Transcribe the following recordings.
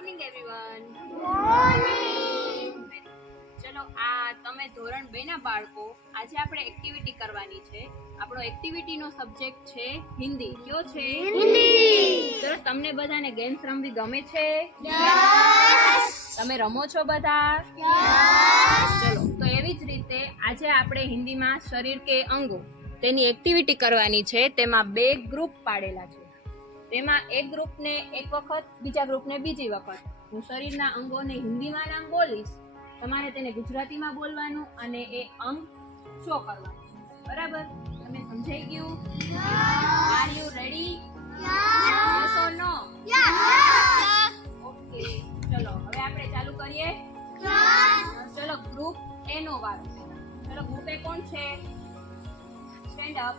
Morning everyone. Morning. ચલો આ તમે ધોરણ 2 ના બાળકો, આજે આપણે એક્ટિવિટી કરવાની છે. આપણો એક્ટિવિટીનો સબ્જેક્ટ છે હિન્દી. કયો છે? હિન્દી. ચલો તમને બધાને ગેમ્સ રમવી ગમે છે? યસ. તમે રમો છો બધા? યસ. ચલો તો એવી જ રીતે આજે આપણે હિન્દીમાં શરીર કે અંગો તેની એક્ટિવિટી કરવાની છે. તેમાં 2 ગ્રુપ પાડેલા છે. તેમાં એક ગ્રુપને એક વખત, બીજા ગ્રુપને બીજી વખત. હું શરીરના અંગોને હિન્દીમાં નામ બોલીશ, તમારે તેને ગુજરાતીમાં બોલવાનું અને એ અંગ શો કરવાનું છે. બરાબર? તમને સમજાઈ ગયું? Are you ready? Yes or no? Yes. Okay, ચલો હવે આપણે ચાલુ કરીએ. ચલો ગ્રુપ એ નો વારો. ચલો ગ્રુપ એ કોણ છે? Stand up.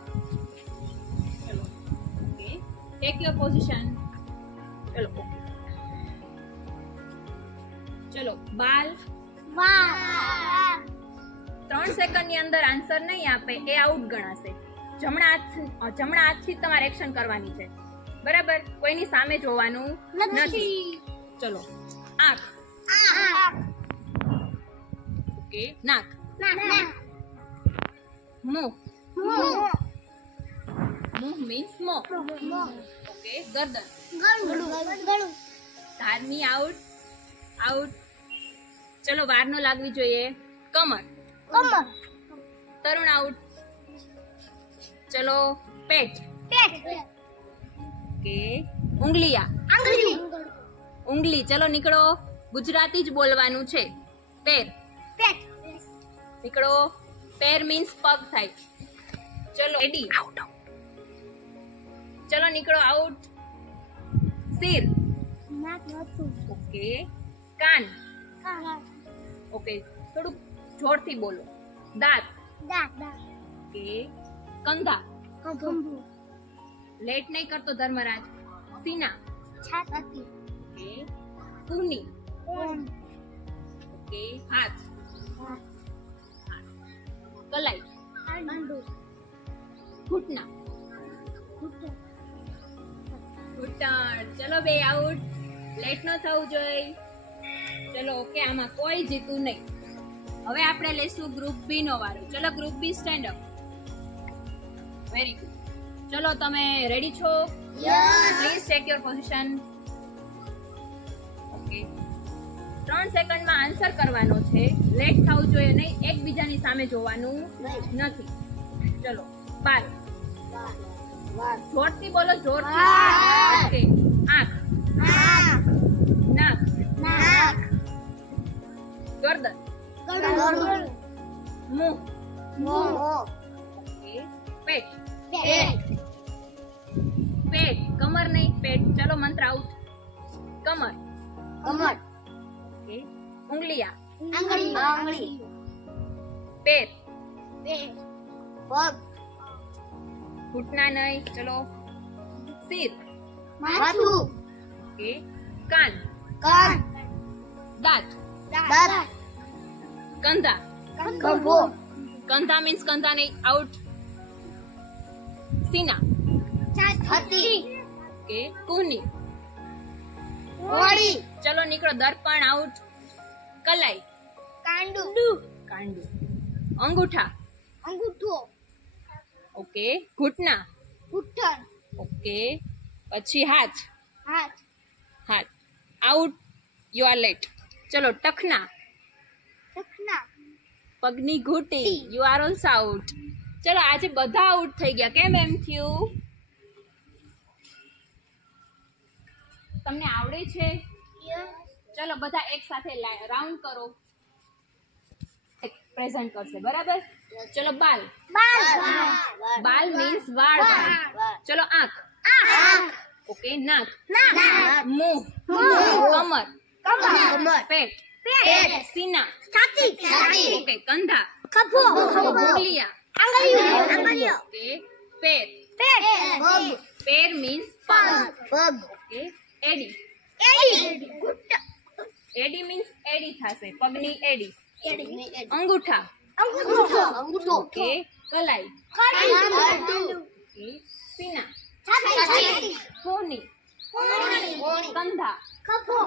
ચલો ઓકે, ટેક યોર પોઝિશન. ચલો ઓકે. ચલો બાલ 3 સેકન્ડની અંદર આન્સર નહીં આપે એ આઉટ ગણાશે. જમણા હાથથી તમારે એક્શન કરવાની છે. બરાબર? કોઈની સામે જોવાનું નથી. ચલો આંખ. ઓકે, નાક. મુંહ. મુંહ મીન્સ સ્મોક. ઓકે, ગરદન. ધારની આઉટ. ચલો વાર ન લાગવી જોઈએ. કમર. તરુણ આઉટ. ચલો પેટ. ઓકે, ઉંગલિયા. ઉંગલી. ચલો નીકળો. ગુજરાતી જ બોલવાનું છે. પેર. નીકળો. પેર મીન્સ પગ થાય. ચલો એડી. ચલો નીકળો આઉટ. સિર. ઓકે, કાન. ઓકે, થોડુંક જોરથી બોલો. દાંત. ઓકે, કંધા. લેટ નહીં કરતો ધર્મરાજ. સીના. ઓકે, કુહની. ઓકે, હાથ. કલાઈ. ઘૂંટના. ઘૂંટણ. ચલો બે આઉટ. લેટ ન થવું જોઈએ. ચલો ઓકે, આમાં કોઈ જીતું નહીં. હવે આપણે લઈશું ગ્રુપ બી નો વારો. ચલો group B stand up. Very good. ચલો તમે રેડી છો? Please take your position. Okay, 3 સેકન્ડમાં આન્સર કરવાનો છે. લેટ થવું જોઈએ નહીં. એકબીજાની સામે જોવાનું નથી. ચલો બાલ. જોરથી બોલો, જોરથી. ઓકે, આંખ. નાક. ગરદન. મુંહ. ઓકે, પેટ. પેટ. કમર નહીં, પેટ. ચલો મંત્ર આઉટ. કમર. ઓકે, ઉંગલિયા. પેર. ઘૂંટના નહીં. ચલો સિર. ઓકે, કાન. દાંત. કંધા. કંધા મીન્સ કંધા નહીં, આઉટ. સીના. ઓકે, કુહની. ચલો નીકળો. દર્પણ આઉટ. કલાઈ. કાંડુ. અંગૂઠા. ઓકે, ઘૂંટના. ઓકે, પછી હાથ. આઉટ. You are late. ચલો ટખના. પગની ઘૂંટી. You are also out. ચલો આજે બધા આઉટ થઈ ગયા. કેમ એમ થયું? તમને આવડે છે? ચલો બધા એક સાથે રાઉન્ડ કરો. પ્રેઝન્ટ કરશે. બરાબર? ચલો બાલ. બાલ મીન્સ વાળ. ચલો આંખ. ઓકે, નાક. મુંહ. કમર. પેટ. સીના. ઓકે, કંધા. ઉંગલિયા. ઓકે, પેર. પેર મીન્સ પગ. ઓકે, એડી. એડી મીન્સ એડી થશે. પગની એડી. અંગૂઠા. ઓકે, કલાઈ. ઓકે, સીના. કોની. કંધા, ખભો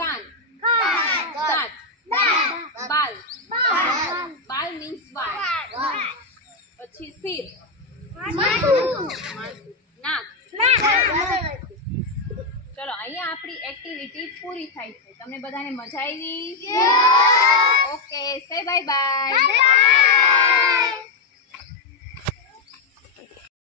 કાન, કાન દાંત, દાંત બાલ, બાલ બાલ મીન્સ વાળ, પછી સિર, માથું નાક. નાક ચલો અહીંયા આપણી એક્ટિવિટી પૂરી થાય છે. તમને બધાને મજા આવી? ઓકે, સે બાય બાય. બાય